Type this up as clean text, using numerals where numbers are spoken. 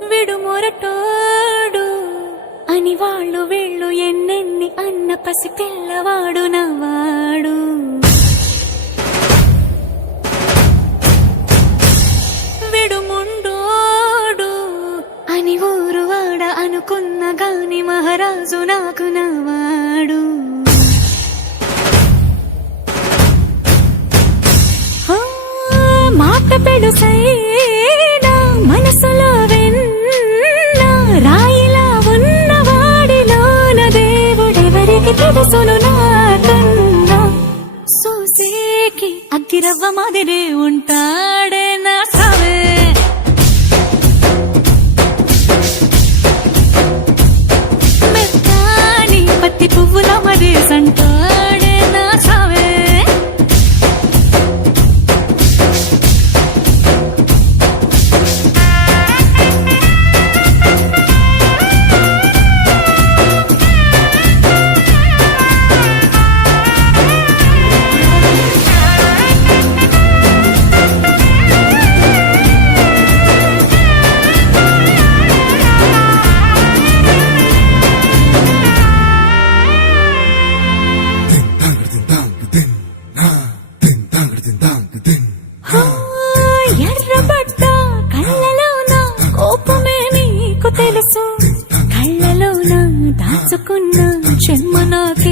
విడు మొరటోడు అని వాళ్ళు వీళ్ళు ఎన్నెన్ని అన్న పసి పిల్లవాడు నవ్వాడు. విడు ముండోడు అని ఊరు వాడ అనుకున్న గాని మహారాజు నాకు నవ్వాడు. మాట పెడుసైనా మనసులో వెన్న రాయిలా ఉన్నవాడిలోన దేవుడెవరికి తెలుసును నాకన్నా. సూసేకి అగ్గిరవ్వ మాదిరే ఉంటాడే నా సావే. మెత్తాని పత్తి పువ్వుల మరేసంటాడే నా సావే. ఎర్రబడ్డ కళ్ళలోన కోపమే నీకు తెలుసు, కళ్ళలోన దాచుకున్న జన్మ నాకు